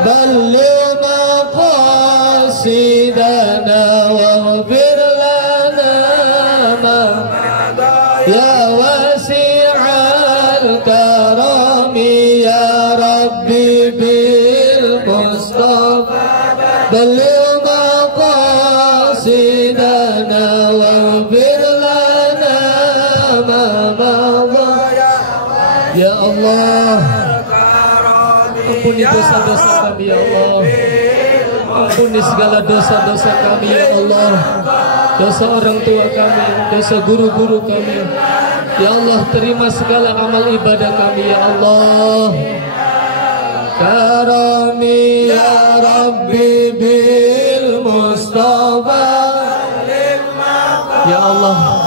بلغ مقاصدنا واغفر لنا ما يا واسع الكرم يا ربي بالمصطفى بلغ مقاصدنا واغفر لنا ما مضى يا الله. Ampuni dosa-dosa kami ya Allah. Ampuni segala dosa-dosa kami ya Allah. Dosa orang tua kami, dosa guru-guru kami. Ya Allah, terima segala amal ibadah kami ya Allah. Karami ya Rabbi bil Mustafa. Ya Allah,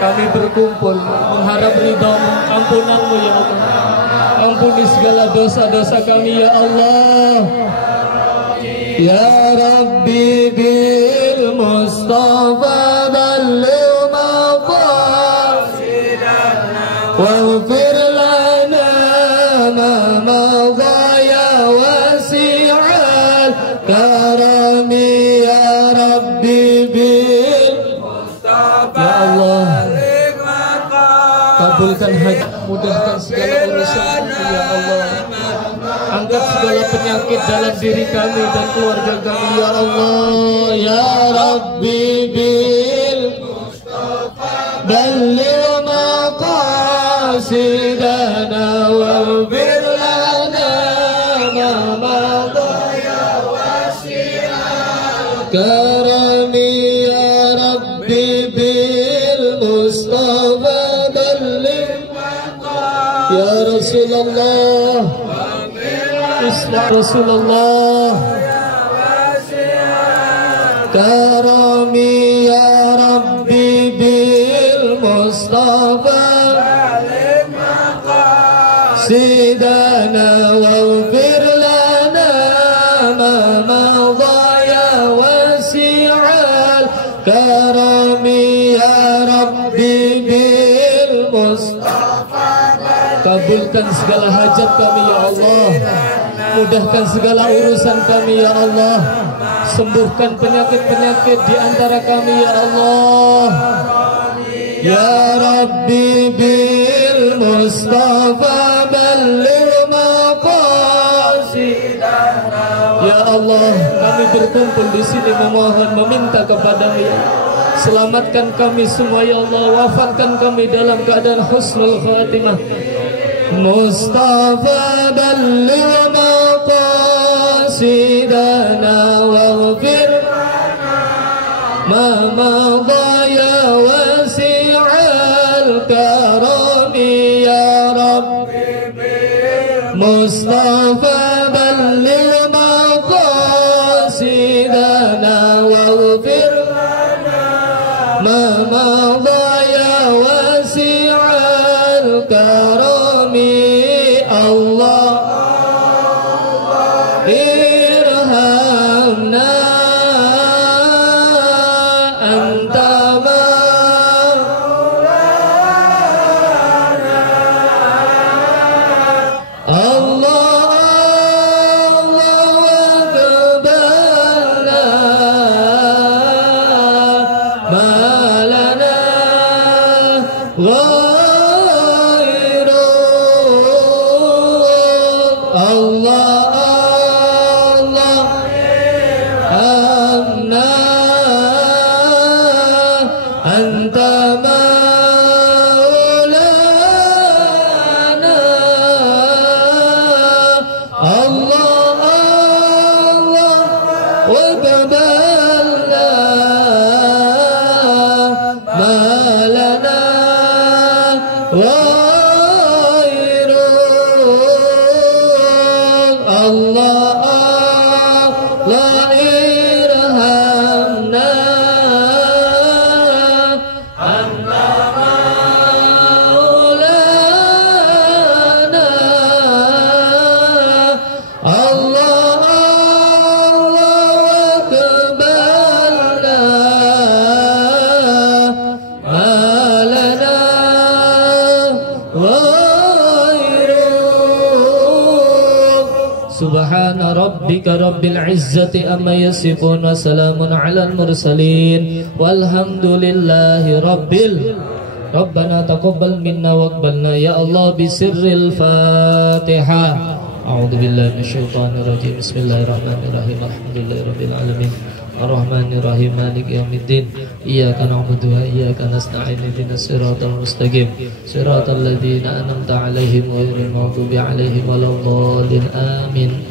kami berkumpul mengharap ridha-Mu, ampunan-Mu ya Allah. Ampuni segala dosa-dosa kami ya Allah. Ya Rabbi bil Mustafa balligh maqasidana waghfir lana ma madha ya wasi'al karami ya Rabbi bil Mustafa. Ya Allah, kabulkan hajat, mudahkan segala urusan ya Allah. Angkat segala penyakit dalam diri kami dan keluarga kami ya Allah. Ya Rabbi bil Mustafa balligh maqasidana waghfir lana ma madha ya wasi'al karami ya Rabbi bil Mustafa ya Rasulullah, Islam Rasulullah, karami ya Rabbi bil Mustafa sidana waghfir lana ma madha ya wasi'al karami ya Rabbi bil Mustafa. Kabulkan segala hajat kami ya Allah. Mudahkan segala urusan kami ya Allah. Sembuhkan penyakit-penyakit di antara kami ya Allah. Ya Rabbi bil Mustafa balligh maqasidana. Ya Allah, kami berkumpul di sini memohon meminta kepada-Mu ya. Selamatkan kami semua ya Allah. Wafatkan kami dalam keadaan husnul khatimah. Mustafa balligh maqasidana waghfir ma madha ya wasi'al karami ya Rabbi. Mustafa balligh maqasidana waghfir ma madha ya wasi'al karami. Allah irhamna anta maulana. Allah waqbalna malana Allah Allah amna anta maulana. Allah Allah wa qabalna malana Subhana rabbika rabbil izzati amma yasifun wa salamun alal mursalin walhamdulillahi rabbil. Rabbana taqabbal minna waqbalna ya Allah bisirril Fatihah. A'udzu billahi minasyaitonir rajim. Bismillahirrahmanirrahim. Alhamdulillahirabbil alamin. Ar-Rahmanir-Rahim Maliki yaumiddin. Iyyaka na'budu wa iyyaka nasta'in. Ihdinas siratal mustaqim. Siratal ladzina an'amta 'alaihim ghairil maghdubi 'alaihim waladdallin. Amin.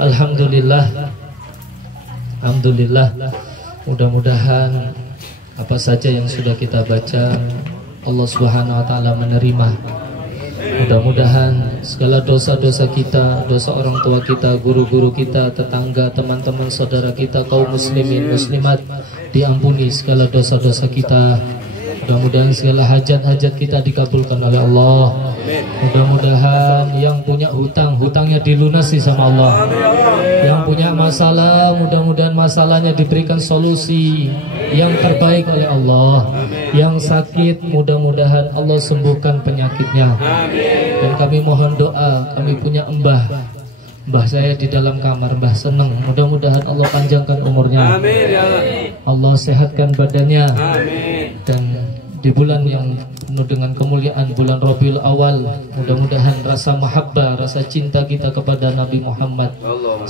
Alhamdulillah. Alhamdulillah. Mudah-mudahan apa saja yang sudah kita baca Allah Subhanahu wa taala menerima. Mudah-mudahan segala dosa-dosa kita, dosa orang tua kita, guru-guru kita, tetangga, teman-teman, saudara kita, kaum muslimin, muslimat, diampuni segala dosa-dosa kita. Mudah-mudahan segala hajat-hajat kita dikabulkan oleh Allah. Mudah-mudahan yang punya hutang, hutangnya dilunasi sama Allah. Yang punya masalah, mudah-mudahan masalahnya diberikan solusi yang terbaik oleh Allah. Yang sakit, mudah-mudahan Allah sembuhkan penyakitnya. Dan kami mohon doa, kami punya mbah saya di dalam kamar, mbah senang. Mudah-mudahan Allah panjangkan umurnya. Allah sehatkan badannya. Dan di bulan yang penuh dengan kemuliaan, bulan Rabiul Awal, mudah-mudahan rasa mahabbah, rasa cinta kita kepada Nabi Muhammad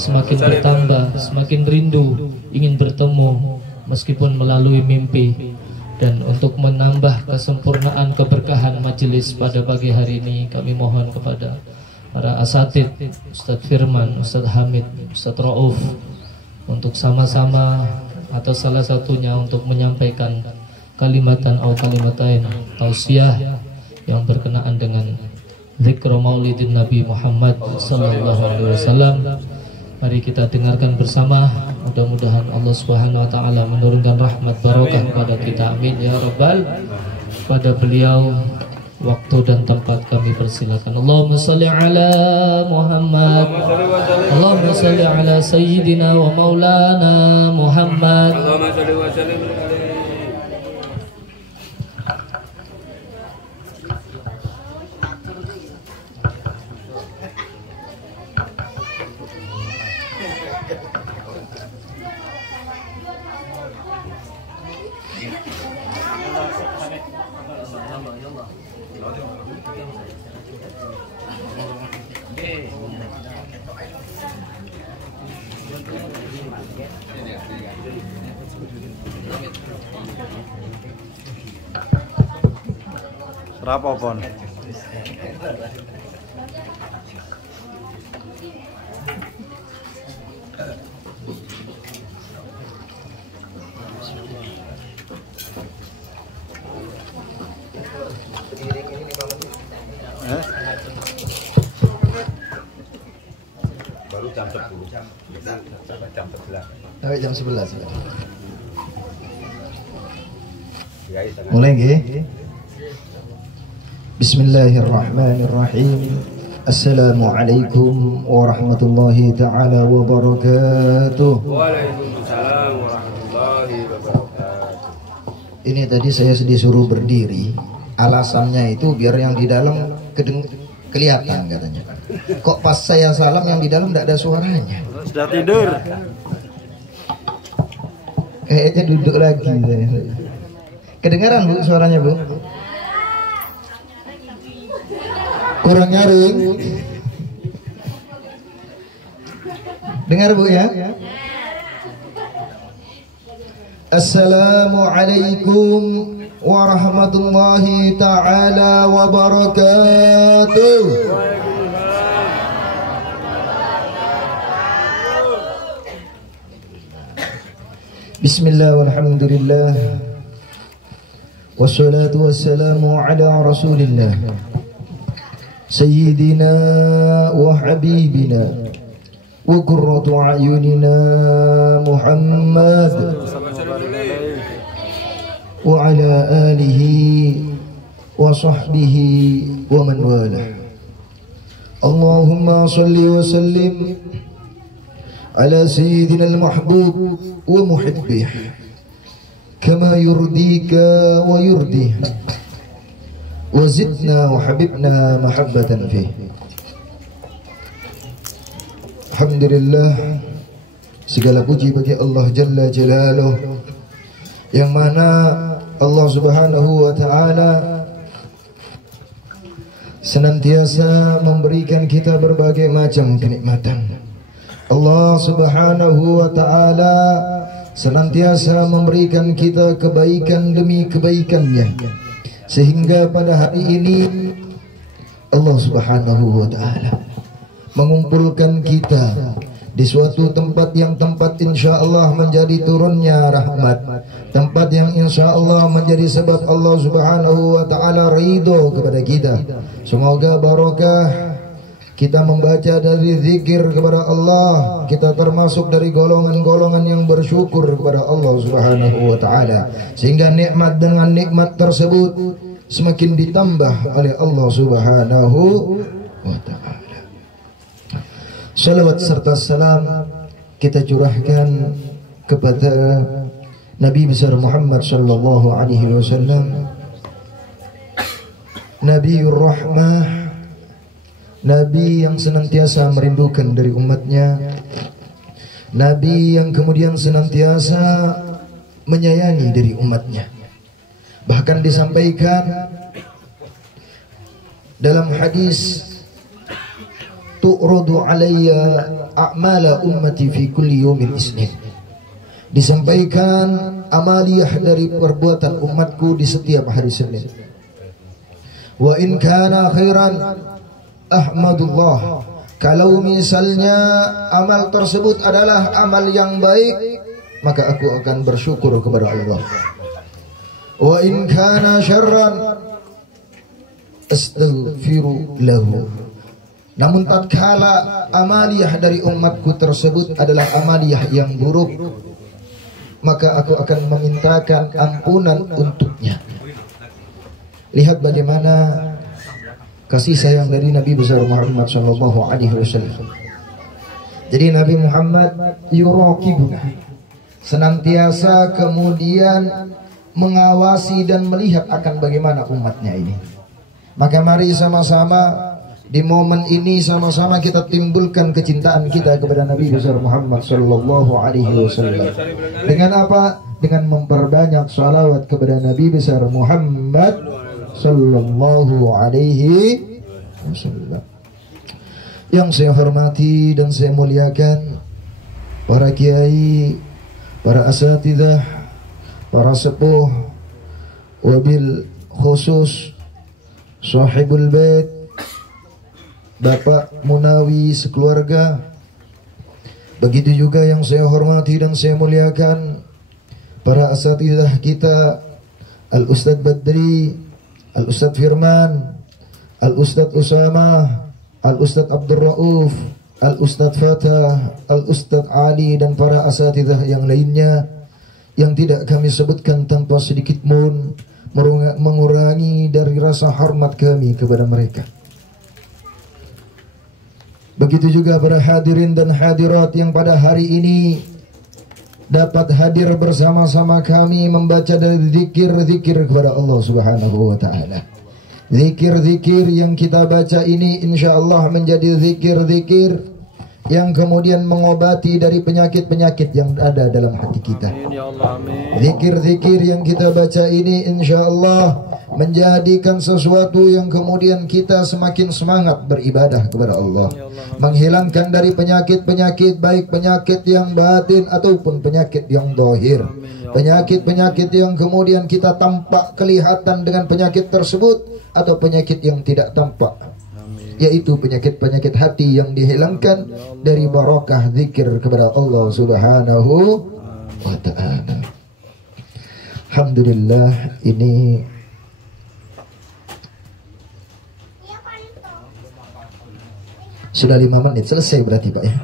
semakin bertambah, semakin rindu, ingin bertemu meskipun melalui mimpi. Dan untuk menambah kesempurnaan keberkahan majelis pada pagi hari ini, kami mohon kepada para asatid, Ustadz Firman, Ustadz Hamid, Ustadz Rauf, untuk sama-sama atau salah satunya untuk menyampaikan kalimatan atau kalimatain tausiah yang berkenaan dengan zikra maulidin Nabi Muhammad sallallahu alaihi wasallam. Mari kita dengarkan bersama. Mudah-mudahan Allah Subhanahu wa taala menurunkan rahmat barokah kepada kita. Amin ya rabbal. Pada beliau waktu dan tempat kami persilakan. Allahumma shalli ala Muhammad. Allahumma shalli ala sayyidina wa maulana Muhammad. Allahumma shalli wa sallim. Berapa pon? Baru jam 10. Jam 11. Sampai jam 11. Mulai nggih? Bismillahirrahmanirrahim. Assalamualaikum warahmatullahi ta'ala wabarakatuh. Waalaikumsalam warahmatullahi wabarakatuh. Ini tadi saya disuruh berdiri. Alasannya itu biar yang di dalam kelihatan katanya. Kok pas saya salam yang di dalam tidak ada suaranya? Sudah tidur. Kayaknya duduk lagi saya. Kedengaran Bu suaranya Bu? Kurang nyaring. Dengar Bu ya. Assalamualaikum warahmatullahi ta'ala wabarakatuh. Bismillah walhamdulillah. Wassalatu wassalamu ala rasulillah Sayyidina wa habibina wa qurratu a'yunina Muhammad wa ala alihi wa sahbihi wa man walah. Allahumma salli wa sallim ala sayyidina al-mahbub wa muhibbih kama yurdika wa yurdih وزدنا وحببنا محبة فيه. Alhamdulillah, segala puji bagi Allah Jalla Jalaluh, yang mana Allah Subhanahu wa Ta'ala senantiasa memberikan kita berbagai macam kenikmatan. Allah Subhanahu wa Ta'ala senantiasa memberikan kita kebaikan demi kebaikannya, sehingga pada hari ini Allah Subhanahu wa Ta'ala mengumpulkan kita di suatu tempat yang insya Allah menjadi turunnya rahmat, tempat yang insya Allah menjadi sebab Allah Subhanahu wa Ta'ala ridho kepada kita. Semoga barokah kita membaca dari zikir kepada Allah, kita termasuk dari golongan-golongan yang bersyukur kepada Allah Subhanahu wa Ta'ala, sehingga nikmat dengan nikmat tersebut semakin ditambah oleh Allah Subhanahu wa Ta'ala. Salawat serta salam kita curahkan kepada Nabi besar Muhammad sallallahu alaihi wasallam, Nabiur Rahmah, Nabi yang senantiasa merindukan dari umatnya, Nabi yang kemudian senantiasa menyayangi dari umatnya. Bahkan disampaikan dalam hadis, tu'radu alayya a'mala ummati fi kulli yawmin isnin. Disampaikan amaliyah dari perbuatan umatku di setiap hari Senin. Wa in kana khairan ahmadullah. Kalau misalnya amal tersebut adalah amal yang baik, maka aku akan bersyukur kepada Allah. Wa in kana syarran astaghfiru lahu. Namun tatkala amaliyah dari umatku tersebut adalah amaliyah yang buruk, maka aku akan memintakan ampunan untuknya. Lihat bagaimana kasih sayang dari Nabi besar Muhammad sallallahu alaihi wasallam. Jadi Nabi Muhammad yuraqibuna, senantiasa kemudian mengawasi dan melihat akan bagaimana umatnya ini. Maka mari sama-sama di momen ini sama-sama kita timbulkan kecintaan kita kepada Nabi besar Muhammad sallallahu alaihi wasallam. Dengan apa? Dengan memperbanyak salawat kepada Nabi besar Muhammad sallallahu alaihi wasallam. Yang saya hormati dan saya muliakan para kiai, para asatidzah, para sepuh, wabil khusus sahibul bait, Bapak Munawi sekeluarga. Begitu juga yang saya hormati dan saya muliakan para asatidzah kita, Al-Ustadz Badri, Al-Ustadz Firman, Al-Ustadz Usama, Al-Ustadz Abdul Rauf, Al-Ustadz Fatah, Al-Ustadz Ali, dan para asatidzah yang lainnya yang tidak kami sebutkan tanpa sedikit pun mengurangi dari rasa hormat kami kepada mereka. Begitu juga para hadirin dan hadirat yang pada hari ini dapat hadir bersama-sama kami membaca dari zikir-zikir kepada Allah Subhanahu wa Ta'ala. Zikir-zikir yang kita baca ini insyaallah menjadi zikir-zikir yang kemudian mengobati dari penyakit-penyakit yang ada dalam hati kita. Zikir-zikir yang kita baca ini insyaallah menjadikan sesuatu yang kemudian kita semakin semangat beribadah kepada Allah, menghilangkan dari penyakit-penyakit, baik penyakit yang batin ataupun penyakit yang zahir. Penyakit-penyakit yang kemudian kita tampak kelihatan dengan penyakit tersebut atau penyakit yang tidak tampak, yaitu penyakit-penyakit hati yang dihilangkan dari barakah zikir kepada Allah Subhanahu wa Ta'ala. Alhamdulillah, ini sudah 5 menit selesai berarti Pak ya.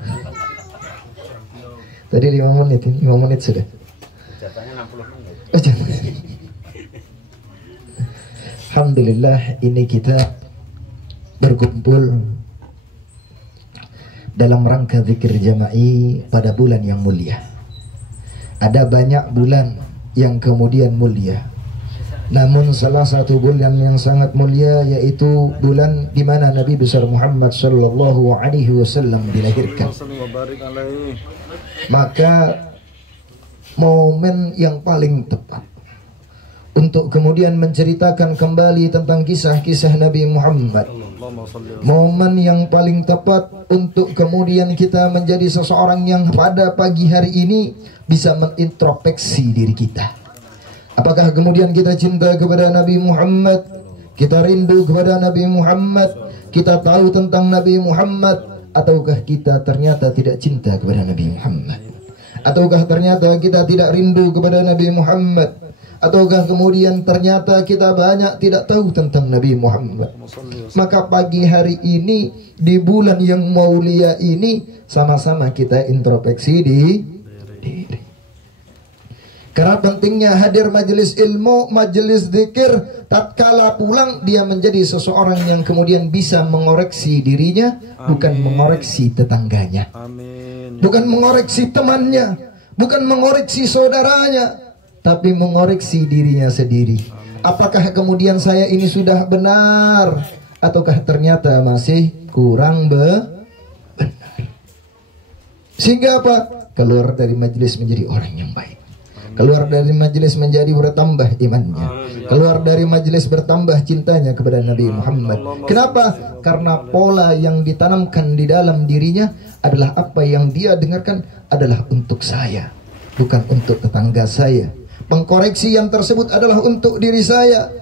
Tadi 5 menit, ini 5 menit sudah. Jatahnya 60 menit. Alhamdulillah, ini kita berkumpul dalam rangka zikir jama'i pada bulan yang mulia. Ada banyak bulan yang kemudian mulia, Namun salah satu bulan yang sangat mulia yaitu bulan di mana Nabi besar Muhammad sallallahu alaihi wasallam dilahirkan. Maka momen yang paling tepat untuk kemudian menceritakan kembali tentang kisah-kisah Nabi Muhammad, momen yang paling tepat untuk kemudian kita menjadi seseorang yang pada pagi hari ini bisa mengintrospeksi diri kita. Apakah kemudian kita cinta kepada Nabi Muhammad, kita rindu kepada Nabi Muhammad, kita tahu tentang Nabi Muhammad, ataukah kita ternyata tidak cinta kepada Nabi Muhammad, ataukah ternyata kita tidak rindu kepada Nabi Muhammad, ataukah kemudian ternyata kita banyak tidak tahu tentang Nabi Muhammad. Maka pagi hari ini di bulan yang mulia ini sama-sama kita introspeksi diri. Karena pentingnya hadir majelis ilmu, majelis zikir, tatkala pulang dia menjadi seseorang yang kemudian bisa mengoreksi dirinya, bukan mengoreksi tetangganya, bukan mengoreksi temannya, bukan mengoreksi saudaranya, tapi mengoreksi dirinya sendiri. Apakah kemudian saya ini sudah benar, ataukah ternyata masih kurang benar? Sehingga apa? Keluar dari majelis menjadi orang yang baik. Keluar dari majelis menjadi bertambah imannya. Keluar dari majelis bertambah cintanya kepada Nabi Muhammad. Kenapa? Karena pola yang ditanamkan di dalam dirinya adalah apa yang dia dengarkan adalah untuk saya, bukan untuk tetangga saya. Pengkoreksi yang tersebut adalah untuk diri saya,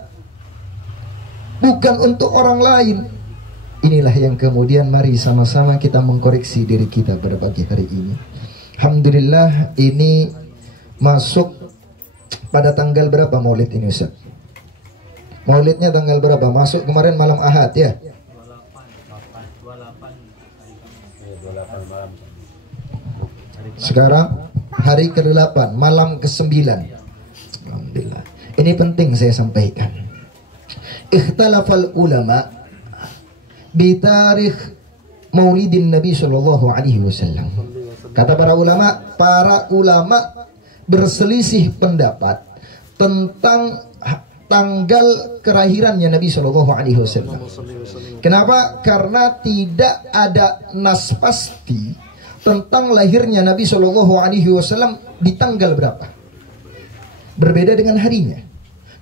bukan untuk orang lain. Inilah yang kemudian mari sama-sama kita mengkoreksi diri kita pada pagi hari ini. Alhamdulillah, ini masuk pada tanggal berapa maulid ini Ustaz? Maulidnya tanggal berapa? Masuk kemarin malam Ahad ya? 28 malam. Sekarang hari ke-8, malam ke-9. Alhamdulillah. Ini penting saya sampaikan. Ikhtalafal ulama bi tarikh maulidin Nabi sallallahu alaihi wasallam. Kata para ulama berselisih pendapat tentang tanggal kelahirannya Nabi Shallallahu Alaihi Wasallam. Kenapa? Karena tidak ada nas pasti tentang lahirnya Nabi Shallallahu Alaihi Wasallam di tanggal berapa. Berbeda dengan harinya.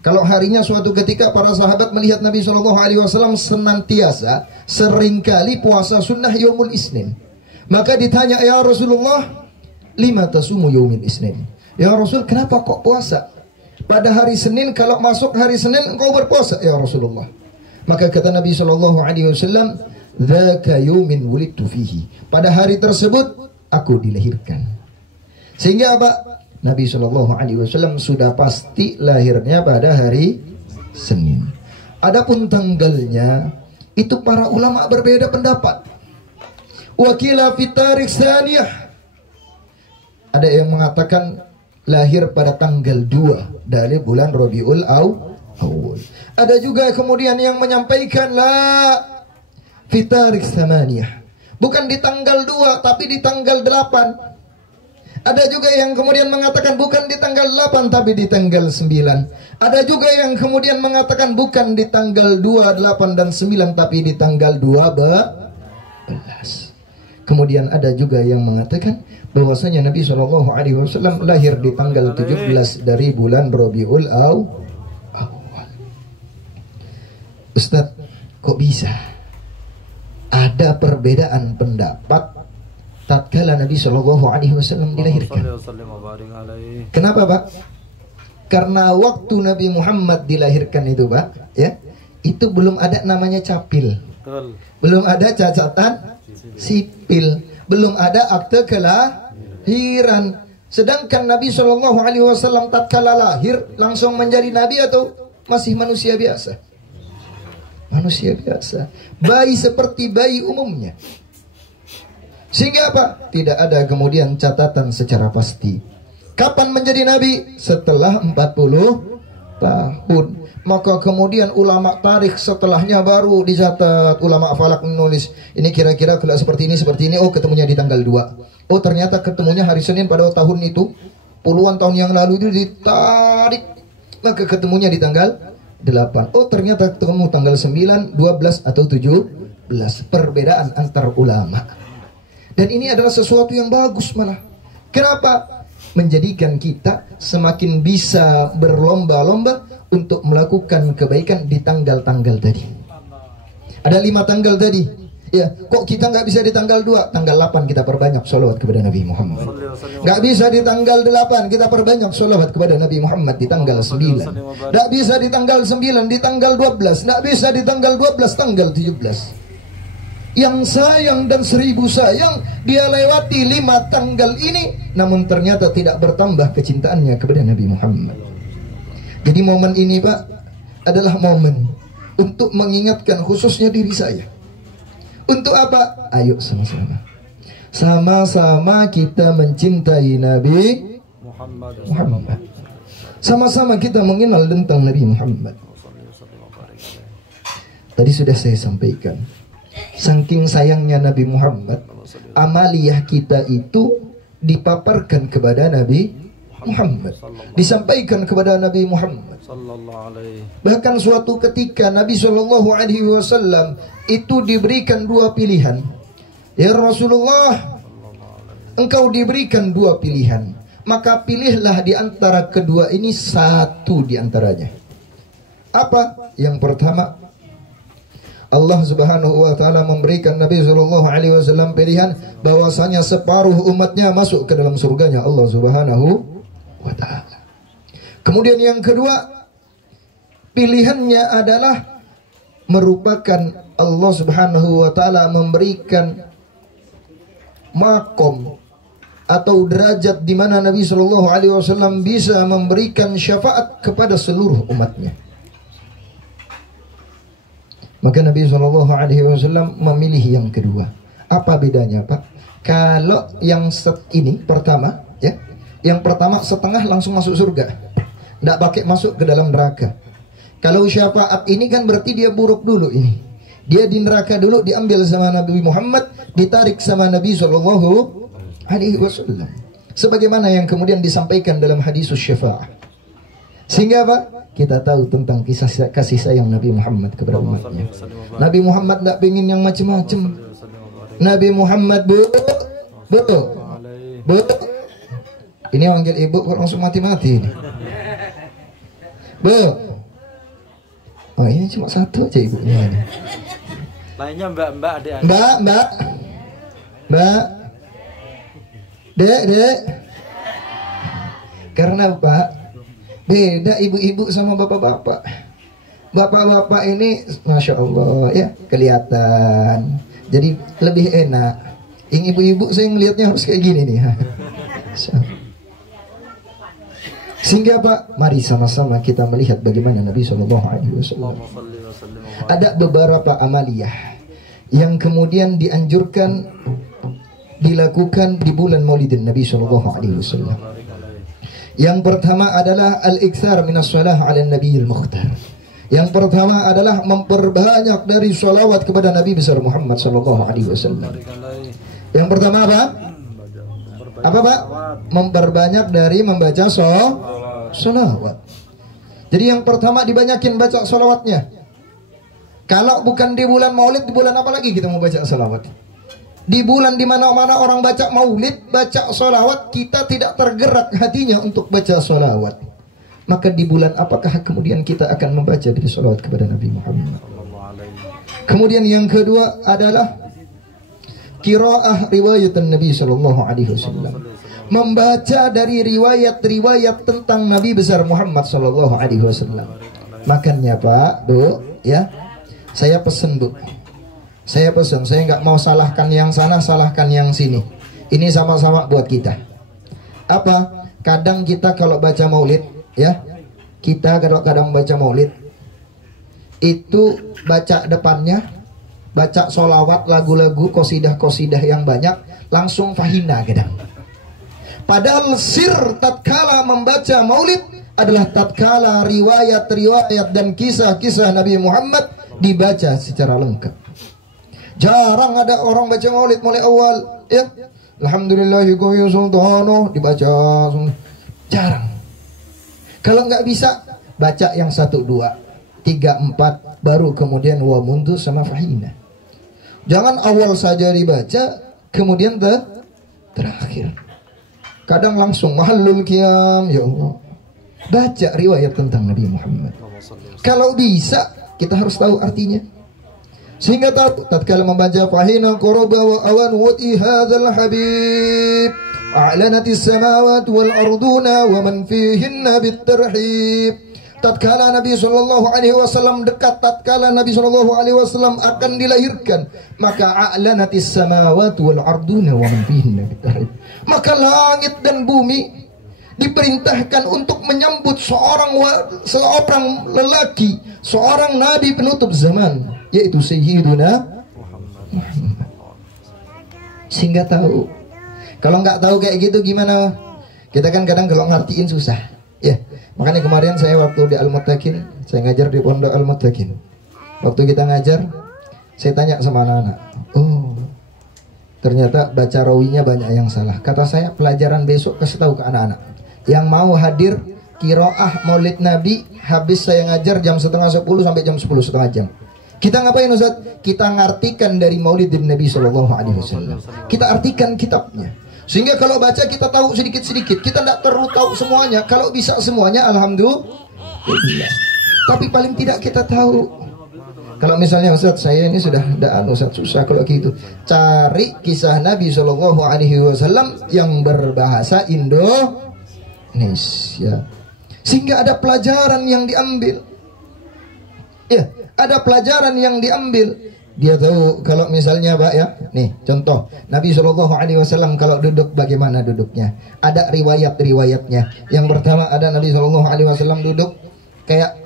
Kalau harinya suatu ketika para sahabat melihat Nabi Shallallahu Alaihi Wasallam senantiasa seringkali puasa sunnah yaumul isnin. Maka ditanya, ya Rasulullah, lima tasumu yaumil isnin. Ya Rasul, kenapa kok puasa? Pada hari Senin, kalau masuk hari Senin engkau berpuasa ya Rasulullah. Maka kata Nabi sallallahu alaihi wasallam, "Dzaka yaumin wulidtu fihi." Pada hari tersebut aku dilahirkan. Sehingga apa? Nabi sallallahu alaihi wasallam sudah pasti lahirnya pada hari Senin. Adapun tanggalnya itu para ulama berbeda pendapat. Wa qila fi tarikh tsaniyah. Ada yang mengatakan lahir pada tanggal 2 dari bulan Rabiul Awal. Ada juga kemudian yang menyampaikan la fi tarikh tsamaniyah. Bukan di tanggal 2 tapi di tanggal 8. Ada juga yang kemudian mengatakan bukan di tanggal 8 tapi di tanggal 9. Ada juga yang kemudian mengatakan bukan di tanggal 2, 8 dan 9 tapi di tanggal 12. Kemudian ada juga yang mengatakan bahwasanya Nabi Shallallahu Alaihi Wasallam lahir di tanggal 17 dari bulan Rabiul Awal. Ustaz, kok bisa ada perbedaan pendapat tatkala Nabi Shallallahu Alaihi Wasallam dilahirkan? Kenapa, Pak? Karena waktu Nabi Muhammad dilahirkan itu, Pak, ya, itu belum ada namanya capil, belum ada catatan sipil, belum ada akte kelahiran. Sedangkan Nabi Shallallahu Alaihi Wasallam tatkala lahir langsung menjadi nabi atau masih manusia biasa? Manusia biasa, bayi seperti bayi umumnya. Sehingga apa? Tidak ada kemudian catatan secara pasti. Kapan menjadi nabi? Setelah 40 tahun. Maka kemudian ulama tarikh setelahnya baru dicatat. Ulama falak menulis, ini kira-kira kalau seperti ini, oh ketemunya di tanggal 2. Oh ternyata ketemunya hari Senin pada tahun itu. Puluhan tahun yang lalu itu ditarik maka ketemunya di tanggal 8. Oh ternyata ketemu tanggal 9, 12 atau 17. Perbedaan antar ulama. Dan ini adalah sesuatu yang bagus malah. Kenapa? Menjadikan kita semakin bisa berlomba-lomba untuk melakukan kebaikan di tanggal-tanggal tadi. Ada 5 tanggal tadi. Ya, kok kita nggak bisa di tanggal 2? Tanggal 8 kita perbanyak sholawat kepada Nabi Muhammad. Nggak bisa di tanggal 8 kita perbanyak sholawat kepada Nabi Muhammad di tanggal 9. Nggak bisa di tanggal 9, di tanggal 12. Nggak bisa di tanggal 12, tanggal 17. Yang sayang dan 1000 sayang, dia lewati 5 tanggal ini, namun ternyata tidak bertambah kecintaannya kepada Nabi Muhammad. Jadi momen ini Pak adalah momen untuk mengingatkan khususnya diri saya. Untuk apa? Ayo sama-sama. Sama-sama kita mencintai Nabi Muhammad. Sama-sama kita mengenal tentang Nabi Muhammad. Tadi sudah saya sampaikan. Saking sayangnya Nabi Muhammad, amaliyah kita itu dipaparkan kepada Nabi Muhammad, disampaikan kepada Nabi Muhammad. Bahkan suatu ketika Nabi SAW itu diberikan 2 pilihan. Ya Rasulullah, engkau diberikan 2 pilihan, maka pilihlah di antara kedua ini satu di antaranya. Apa? Yang pertama, Allah Subhanahu wa taala memberikan Nabi SAW pilihan bahwasanya separuh umatnya masuk ke dalam surganya Allah Subhanahu wa taala. Kemudian yang kedua, pilihannya adalah merupakan Allah Subhanahu wa taala memberikan makom atau derajat di mana Nabi SAW bisa memberikan syafaat kepada seluruh umatnya. Maka Nabi SAW memilih yang kedua. Apa bedanya Pak? Kalau yang ini pertama, ya, yang pertama setengah langsung masuk surga, tidak pakai masuk ke dalam neraka. Kalau syafaat ini kan berarti dia buruk dulu ini. Dia di neraka dulu, diambil sama Nabi Muhammad, ditarik sama Nabi SAW. Sebagaimana yang kemudian disampaikan dalam hadis syafaat. Sehingga apa? Kita tahu tentang kisah kasih sayang Nabi Muhammad kepada umatnya. Nabi Muhammad tidak ingin yang macam-macam. Nabi Muhammad bu. Ini manggil ibu kok langsung mati-mati ini. Bu. Oh ini cuma satu aja ibunya ini. Lainnya mbak adek. Mbak. Dek. Karena Pak, beda ibu-ibu sama bapak-bapak. Bapak-bapak ini Masya Allah ya, kelihatan. Jadi lebih enak. Yang ibu-ibu saya ngelihatnya harus kayak gini nih. Sehingga Pak, mari sama-sama kita melihat bagaimana Nabi SAW. Ada beberapa amaliyah yang kemudian dianjurkan dilakukan di bulan Maulidin Nabi SAW. Yang pertama adalah al-iktsar minas shalah 'ala Nabiyil Mukhtar. Yang pertama adalah memperbanyak dari sholawat kepada Nabi besar Muhammad SAW. Yang pertama apa? Apa Pak? Memperbanyak dari membaca sholawat. Jadi yang pertama dibanyakin baca sholawatnya. Kalau bukan di bulan Maulid, di bulan apa lagi kita mau baca sholawat? Di bulan di mana-mana orang baca maulid, baca sholawat, kita tidak tergerak hatinya untuk baca sholawat. Maka di bulan apakah kemudian kita akan membaca dari sholawat kepada Nabi Muhammad? Kemudian yang kedua adalah qiraah riwayat Nabi SAW. Membaca dari riwayat-riwayat tentang Nabi besar Muhammad SAW. Makanya Pak, Bu, ya, saya pesen Bu. Saya nggak mau salahkan yang sana, salahkan yang sini. Ini sama-sama buat kita. Apa? Kadang kita kalau baca maulid, ya, kita kadang baca maulid, itu baca depannya, baca solawat, lagu-lagu, kosidah-kosidah yang banyak, langsung fahina kadang. Padahal sir tatkala membaca maulid adalah tatkala riwayat-riwayat dan kisah-kisah Nabi Muhammad dibaca secara lengkap. Jarang ada orang baca maulid mulai awal, ya. Alhamdulillahi sultano dibaca. Jarang. Kalau nggak bisa Baca yang 1, 2, 3, 4, baru kemudian wa mundu sama fahina. Jangan awal saja dibaca kemudian terakhir. Kadang langsung mahallul qiyam, ya Allah. Baca riwayat tentang Nabi Muhammad. Kalau bisa kita harus tahu artinya. Sehingga tahu tatkala membaca fahina qurba wa awan wati hadzal habib a'lanatis samawati wal arduna wa man fihinna bitarhib. Tatkala Nabi SAW dekat, tatkala Nabi SAW akan dilahirkan, maka a'lanatis samawati wal arduna wa man fihinna bitarhib. Maka langit dan bumi diperintahkan untuk menyambut seorang lelaki, seorang nabi penutup zaman, yaitu Sayyiduna Muhammad. Sehingga tahu. Kalau nggak tahu kayak gitu gimana? Kita kan kadang kalau ngertiin susah. Ya, makanya kemarin saya waktu di Al-Muttaqin, saya ngajar di Pondok Al-Muttaqin. Waktu kita ngajar, saya tanya sama anak-anak, oh, ternyata baca rawinya banyak yang salah. Kata saya, pelajaran besok kasih tahu ke anak-anak yang mau hadir qiraah Maulid Nabi, habis saya ngajar jam 9:30 sampai jam 10, setengah jam. Kita ngapain Ustaz? Kita ngartikan dari Maulid Nabi SAW. Kita artikan kitabnya. Sehingga kalau baca kita tahu sedikit-sedikit. Kita tidak perlu tahu semuanya. Kalau bisa semuanya, alhamdulillah. Tapi paling tidak kita tahu. Kalau misalnya Ustaz, saya ini sudah Ustaz, susah kalau gitu. Cari kisah Nabi SAW yang berbahasa Indonesia. Sehingga ada pelajaran yang diambil. Ya, ada pelajaran yang diambil. Dia tahu kalau misalnya Pak ya, nih contoh Nabi SAW kalau duduk bagaimana duduknya. Ada riwayat-riwayatnya. Yang pertama ada Nabi SAW duduk kayak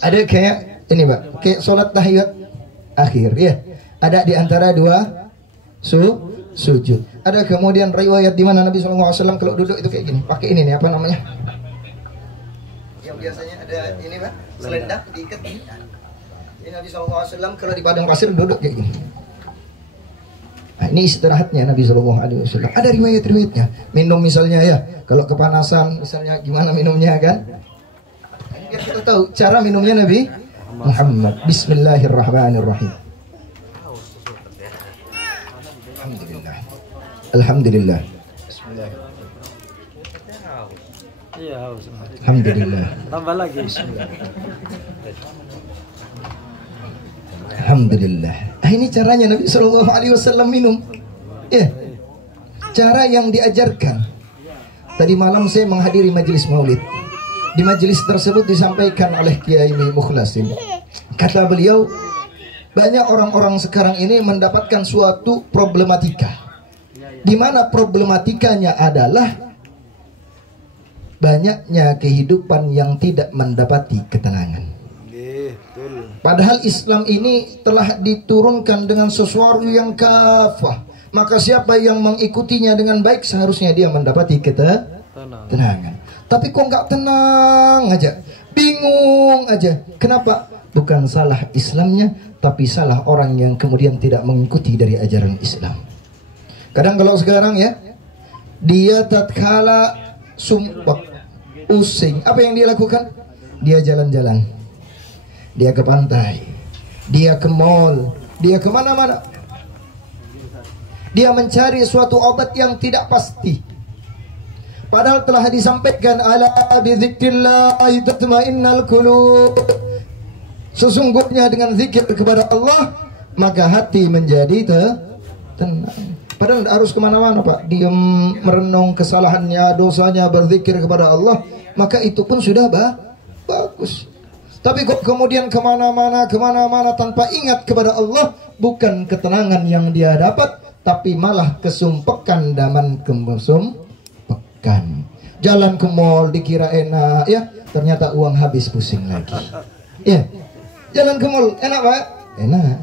ada kayak ini Pak, kayak sholat tahiyat akhir ya. Ada di antara dua sujud. Ada kemudian riwayat di mana Nabi SAW kalau duduk itu kayak gini. Pakai ini nih apa namanya? Yang biasanya ada ini Pak, selendang diikat ini. Ini Nabi SAW kalau di padang pasir duduk kayak gini. Nah, ini istirahatnya Nabi SAW. Ada riwayat-riwayatnya. Minum misalnya ya, kalau kepanasan misalnya gimana minumnya kan? Ini biar kita tahu cara minumnya Nabi Muhammad. Bismillahirrahmanirrahim. Alhamdulillah. Alhamdulillah. Iya, Alhamdulillah. Tambah lagi. Alhamdulillah. Nah, ini caranya Nabi SAW minum. Ya, cara yang diajarkan. Tadi malam saya menghadiri majelis maulid. Di majelis tersebut disampaikan oleh Kiai Mukhlasin. Kata beliau, banyak orang-orang sekarang ini mendapatkan suatu problematika. Di mana problematikanya adalah banyaknya kehidupan yang tidak mendapati ketenangan. Padahal Islam ini telah diturunkan dengan sesuatu yang kafah. Maka siapa yang mengikutinya dengan baik seharusnya dia mendapati ketenangan. Tapi kok nggak tenang aja, bingung aja. Kenapa? Bukan salah Islamnya, tapi salah orang yang kemudian tidak mengikuti dari ajaran Islam. Kadang kalau sekarang ya, dia tatkala sumpah, using, apa yang dia lakukan? Dia jalan-jalan, dia ke pantai, dia ke mall, dia kemana-mana. Dia mencari suatu obat yang tidak pasti. Padahal telah disampaikan ala bidzikrillah tatma'innal qulub. Sesungguhnya dengan zikir kepada Allah maka hati menjadi tenang. Padahal harus kemana-mana Pak, diam merenung kesalahannya, dosanya, berzikir kepada Allah, maka itu pun sudah bagus. Tapi kok kemudian kemana-mana tanpa ingat kepada Allah, bukan ketenangan yang dia dapat, tapi malah kesumpekan daman kesumpekan. Jalan ke mall dikira enak ya, ternyata uang habis pusing lagi. Ya, jalan ke mall enak Pak, enak.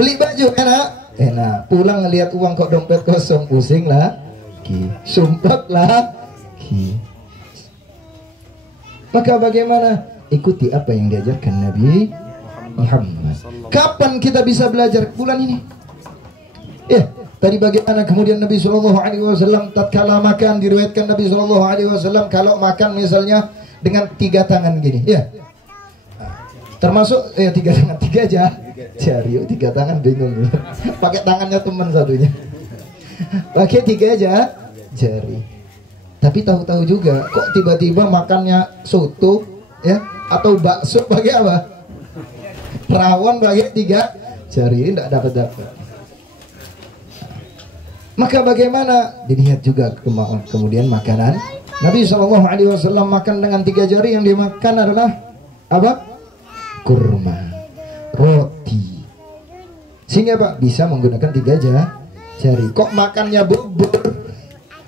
Beli baju enak. Enak, pulang ngelihat uang kok dompet kosong, pusing lagi, sumpah lagi. Maka bagaimana? Ikuti apa yang diajarkan Nabi Muhammad. Kapan kita bisa belajar? Bulan ini. Ya, Tadi bagaimana kemudian Nabi Shallallahu Alaihi Wasallam tatkala makan, diriwayatkan Nabi Shallallahu Alaihi Wasallam kalau makan misalnya dengan 3 tangan gini, ya, termasuk 3 tangan, 3 jari, 3 tangan bingung, pakai tangannya teman satunya, pakai 3 jari. Tapi tahu-tahu juga kok tiba-tiba makannya soto, ya, atau bakso pakai apa? Rawon pakai 3 jari, tidak dapat. Maka bagaimana? Dilihat juga kemudian makanan. Nabi Shallallahu Alaihi Wasallam makan dengan 3 jari, yang dimakan adalah apa? Kurma, roti. Sehingga Pak bisa menggunakan 3 jari. Kok makannya bubur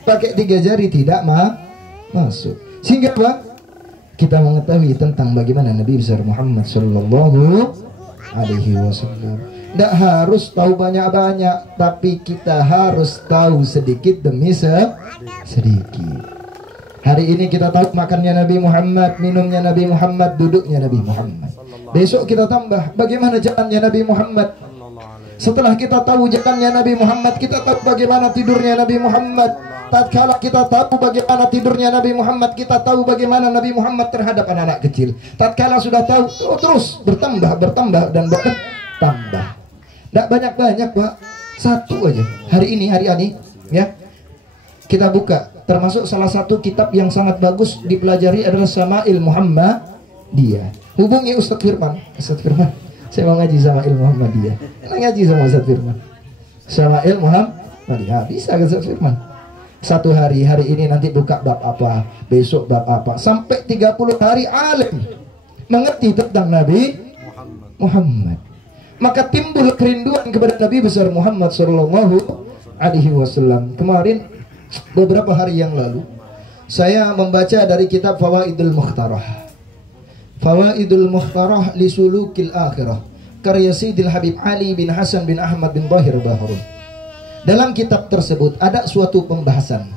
pakai 3 jari tidak masuk. Sehingga Pak kita mengetahui tentang bagaimana Nabi besar Muhammad Shallallahu Alaihi Wasallam. Tidak harus tahu banyak-banyak, tapi kita harus tahu sedikit demi sedikit. Hari ini kita tahu makannya Nabi Muhammad, minumnya Nabi Muhammad, duduknya Nabi Muhammad. Besok kita tambah bagaimana jalannya Nabi Muhammad. Setelah kita tahu jalannya Nabi Muhammad, kita tahu bagaimana tidurnya Nabi Muhammad. Tatkala kita tahu bagaimana tidurnya Nabi Muhammad, kita tahu bagaimana Nabi Muhammad terhadap anak-anak kecil. Tatkala sudah tahu, terus bertambah dan bertambah. Tidak banyak-banyak Pak, 1 aja. Hari ini ya, kita buka. Termasuk salah satu kitab yang sangat bagus dipelajari adalah Syama'il Muhammadiyah. Hubungi Ustadz Firman. Ustadz Firman, saya mau ngaji Syama'il Muhammadiyah. Ngaji sama Ustadz Firman. Syama'il Muhammadiyah. Bisa ke Ustadz Firman? 1 hari ini nanti buka bab apa, besok bab apa, sampai 30 hari alim mengerti tentang Nabi Muhammad. Maka timbul kerinduan kepada Nabi besar Muhammad Sallallahu Alaihi Wasallam. Kemarin beberapa hari yang lalu saya membaca dari kitab Fawaidul Mukhtarah. Fawaidul Mukhtarah li Sulukil Akhirah, karya Sayyidil Habib Ali bin Hasan bin Ahmad bin Bahir Baharun. Dalam kitab tersebut ada suatu pembahasan.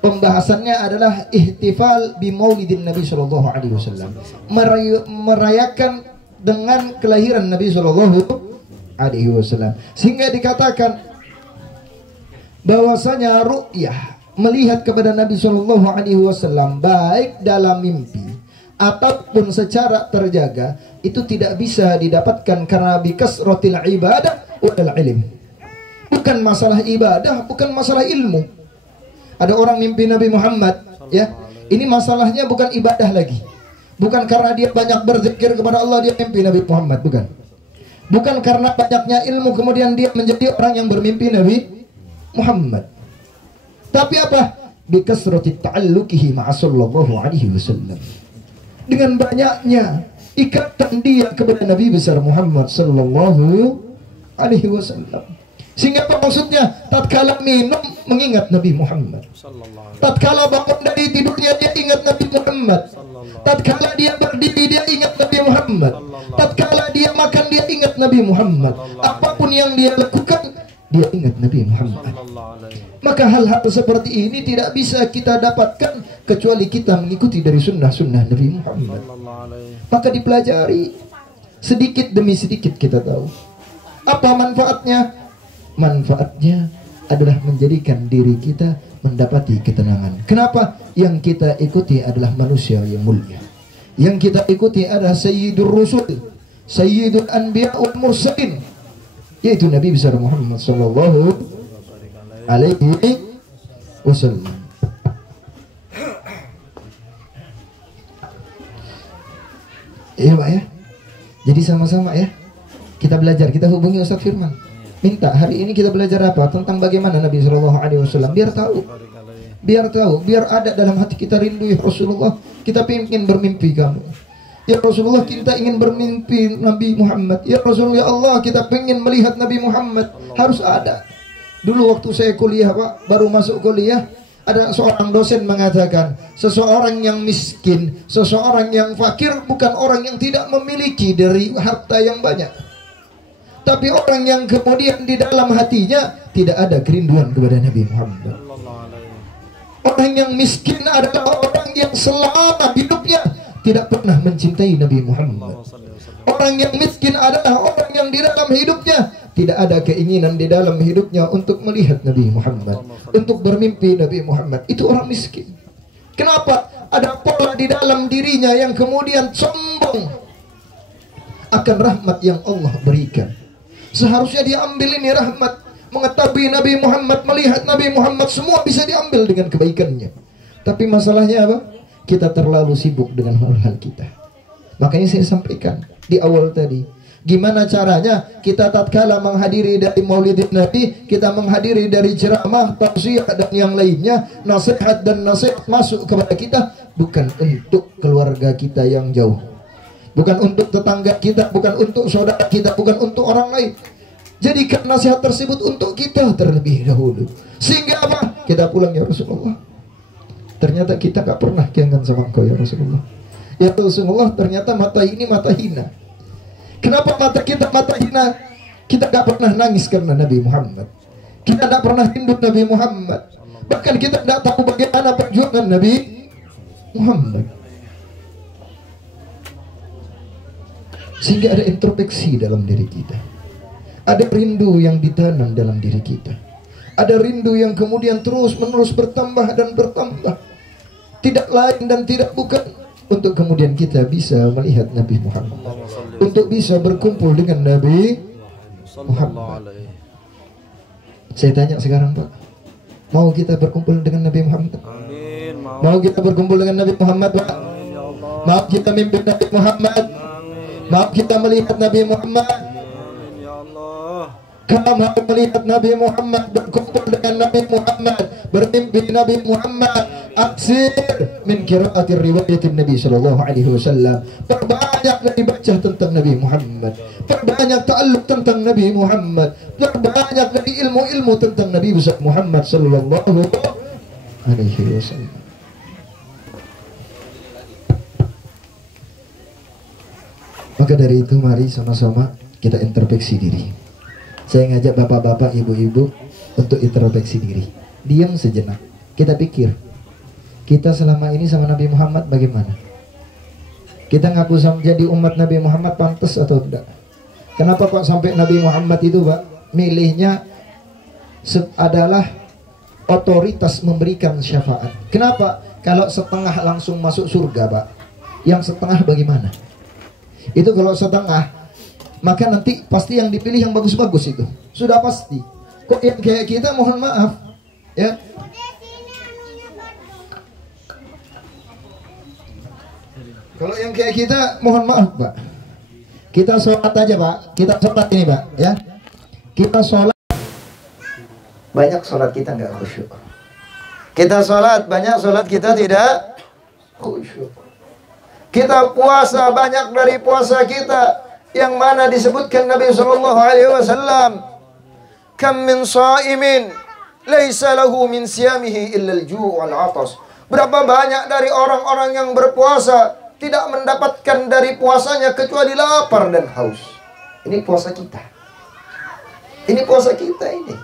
Pembahasannya adalah ihtifal bi Maulidin Nabi Sallallahu Alaihi Wasallam, merayakan dengan kelahiran Nabi Shallallahu Alaihi Wasallam, sehingga dikatakan bahwasanya ru'yah, melihat kepada Nabi Shallallahu Alaihi Wasallam baik dalam mimpi ataupun secara terjaga, itu tidak bisa didapatkan karena bikasratil ibadah wal ilm. Bukan masalah ibadah, bukan masalah ilmu. Ada orang mimpi Nabi Muhammad, ya, ini masalahnya bukan ibadah lagi. Bukan karena dia banyak berzikir kepada Allah dia mimpi Nabi Muhammad, bukan. Bukan karena banyaknya ilmu kemudian dia menjadi orang yang bermimpi Nabi Muhammad. Tapi apa? Bikasrati ta'alluqihi ma'a sallallahu alaihi wasallam. Dengan banyaknya ikatan dia kepada Nabi besar Muhammad sallallahu alaihi wasallam. Sehingga apa maksudnya? Tatkala minum mengingat Nabi Muhammad. Tatkala bangun dari tidurnya dia ingat Nabi Muhammad. Tatkala dia berdiri dia ingat Nabi Muhammad. Tatkala dia makan dia ingat Nabi Muhammad. Apapun yang dia lakukan dia ingat Nabi Muhammad. Maka hal-hal seperti ini tidak bisa kita dapatkan kecuali kita mengikuti dari sunnah-sunnah Nabi Muhammad. Maka dipelajari sedikit demi sedikit kita tahu. Apa manfaatnya? Manfaatnya adalah menjadikan diri kita mendapati ketenangan. Kenapa? Yang kita ikuti adalah manusia yang mulia. Yang kita ikuti adalah Sayyidul Rusul, Sayyidul Anbiya wal Mursalin, yaitu Nabi besar Muhammad Sallallahu Alaihi Wasallam. Iya Pak ya. Jadi sama-sama ya. Kita belajar, kita hubungi Ustadz Firman. Minta hari ini kita belajar apa? Tentang bagaimana Nabi Sallallahu Alaihi Wasallam. Biar tahu, biar ada dalam hati kita rindu ya Rasulullah. Kita ingin bermimpi kamu. Ya Rasulullah, kita ingin bermimpi Nabi Muhammad. Ya Rasulullah, ya Allah, kita ingin melihat Nabi Muhammad. Harus ada. Dulu waktu saya kuliah Pak, baru masuk kuliah, ada seorang dosen mengatakan, seseorang yang miskin, seseorang yang fakir bukan orang yang tidak memiliki dari harta yang banyak, tapi orang yang kemudian di dalam hatinya tidak ada kerinduan kepada Nabi Muhammad. Orang yang miskin adalah orang yang selama hidupnya tidak pernah mencintai Nabi Muhammad. Orang yang miskin adalah orang yang yang di dalam hidupnya tidak ada keinginan di dalam hidupnya untuk melihat Nabi Muhammad, untuk bermimpi Nabi Muhammad. Itu orang miskin. Kenapa? Ada pola di dalam dirinya yang kemudian sombong akan rahmat yang Allah berikan. Seharusnya dia ambil ini rahmat, mengetahui Nabi Muhammad, melihat Nabi Muhammad, semua bisa diambil dengan kebaikannya. Tapi masalahnya apa? Kita terlalu sibuk dengan hal-hal kita. Makanya saya sampaikan di awal tadi, gimana caranya kita tatkala menghadiri dari Maulid Nabi, kita menghadiri dari ceramah, tausiah dan yang lainnya, nasihat dan nasihat masuk kepada kita, bukan untuk keluarga kita yang jauh, bukan untuk tetangga kita, bukan untuk saudara kita, bukan untuk orang lain. Jadikan nasihat tersebut untuk kita terlebih dahulu. Sehingga apa? Kita pulang, ya Rasulullah, ternyata kita gak pernah kangen sama engkau ya Rasulullah. Ya Rasulullah, ternyata mata ini mata hina. Kenapa mata kita mata hina? Kita gak pernah nangis karena Nabi Muhammad. Kita gak pernah rindu Nabi Muhammad. Bahkan kita gak tahu bagaimana perjuangan Nabi Muhammad. Sehingga ada introspeksi dalam diri kita. Ada rindu yang ditanam dalam diri kita. Ada rindu yang kemudian terus menerus bertambah dan bertambah. Tidak lain dan tidak bukan untuk kemudian kita bisa melihat Nabi Muhammad, untuk bisa berkumpul dengan Nabi Muhammad. Saya tanya sekarang, Pak, mau kita berkumpul dengan Nabi Muhammad? Amin. Mau kita berkumpul dengan Nabi Muhammad, Pak? Mau kita mimpi Nabi Muhammad? Mau kita melihat Nabi Muhammad? Kalau mau melihat Nabi Muhammad, berkumpul dengan Nabi Muhammad, bermimpi Nabi Muhammad, aksir min qiraatir riwayatin Nabi sallallahu alaihi wasallam. Perbanyaklah dibaca tentang Nabi Muhammad, perbanyak ta'alluq tentang Nabi Muhammad, perbanyaklah di ilmu-ilmu tentang Nabi besar Muhammad sallallahu alaihi wasallam. Maka dari itu mari sama-sama kita introspeksi diri. Saya ngajak bapak-bapak, ibu-ibu untuk introspeksi diri. Diam sejenak. Kita pikir, kita selama ini sama Nabi Muhammad bagaimana? Kita ngaku jadi umat Nabi Muhammad pantas atau tidak? Kenapa kok sampai Nabi Muhammad itu, Pak, milihnya adalah otoritas memberikan syafaat? Kenapa? Kalau setengah langsung masuk surga, Pak. Yang setengah bagaimana? Itu kalau setengah, maka nanti pasti yang dipilih yang bagus-bagus itu. Sudah pasti. Kok yang kayak kita, mohon maaf, ya. Kalau yang kayak kita, mohon maaf, Pak. Kita sholat aja, Pak. Kita sholat ini, Pak, ya. Kita sholat. Banyak sholat kita nggak khusyuk. Kita sholat, banyak sholat kita tidak khusyuk. Kita puasa, banyak dari puasa kita yang mana disebutkan Nabi sallallahu alaihi wasallam, kam min shaimin laisa lahu min siyamihi illa al-ju' wal 'atas. Berapa banyak dari orang-orang yang berpuasa tidak mendapatkan dari puasanya kecuali lapar dan haus. Ini puasa kita. Ini puasa kita ini.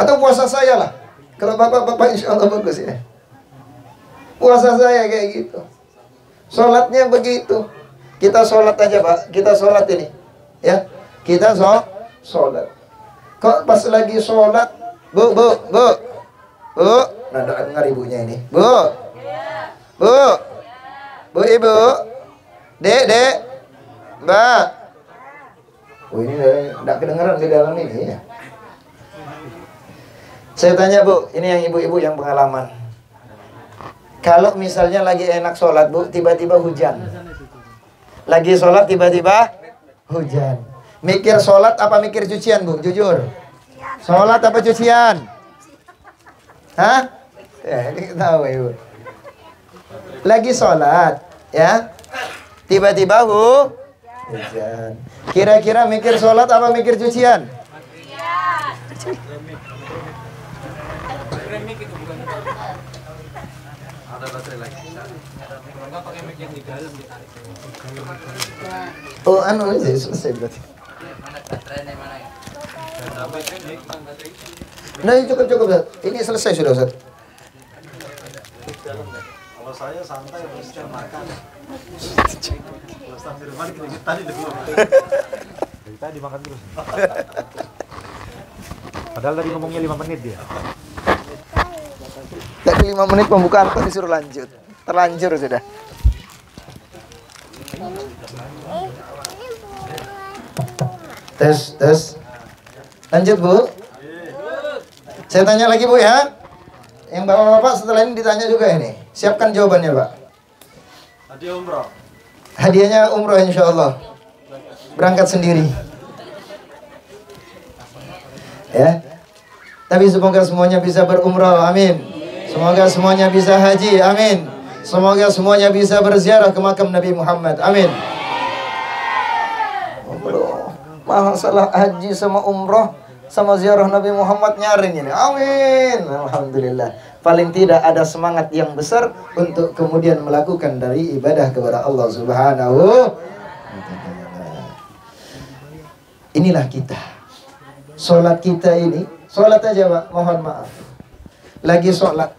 Atau puasa saya lah. Kalau bapak-bapak insya Allah bagus ya. Puasa saya kayak gitu. Sholatnya begitu. Kita sholat aja, Pak. Kita sholat ini, ya. Kita sholat. Kok pas lagi sholat, bu, nah dengar ibunya ini, bu, ibu, dek, mbak. Oh ini tidak kedengaran di dalam ini ya. Saya tanya, Bu, ini yang ibu-ibu yang pengalaman. Kalau misalnya lagi enak sholat, Bu, tiba-tiba hujan. Lagi sholat tiba-tiba hujan. Mikir sholat apa mikir cucian, Bu? Jujur. Sholat apa cucian? Hah? Ya, ini tahu Ibu. Lagi sholat, ya. Tiba-tiba hujan. Kira-kira mikir sholat apa mikir cucian? Oh, anu aja selesai berarti. Nah, cukup Ustaz. Ini selesai sudah, Ustaz. Kalau saya santai terus makan. Kalau sambil makan tadi dulu. Dari tadi makan terus. Padahal tadi ngomongnya 5 menit dia. Tadi 5 menit pembukaan kok disuruh lanjut. Terlanjur sudah. Tes. Lanjut, Bu. Saya tanya lagi, Bu, ya. Yang bapak-bapak setelah ini ditanya juga ini. Siapkan jawabannya, Pak. Hadiah umroh. Hadiahnya umroh insya Allah. Berangkat sendiri. Ya. Tapi semoga semuanya bisa berumroh, amin. Semoga semuanya bisa haji, amin. Semoga semuanya bisa berziarah ke makam Nabi Muhammad, amin. Masalah haji sama umroh sama ziarah Nabi Muhammad nyaring ini, amin. Alhamdulillah. Paling tidak ada semangat yang besar untuk kemudian melakukan dari ibadah kepada Allah Subhanahu wa ta'ala. Inilah kita. Sholat kita ini, sholat aja, Pak, mohon maaf. Lagi sholat,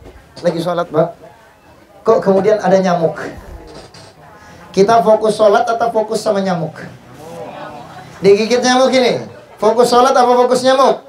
Pak. Kok kemudian ada nyamuk? Kita fokus sholat atau fokus sama nyamuk? Digigit nyamuk ini. Fokus sholat apa fokus nyamuk?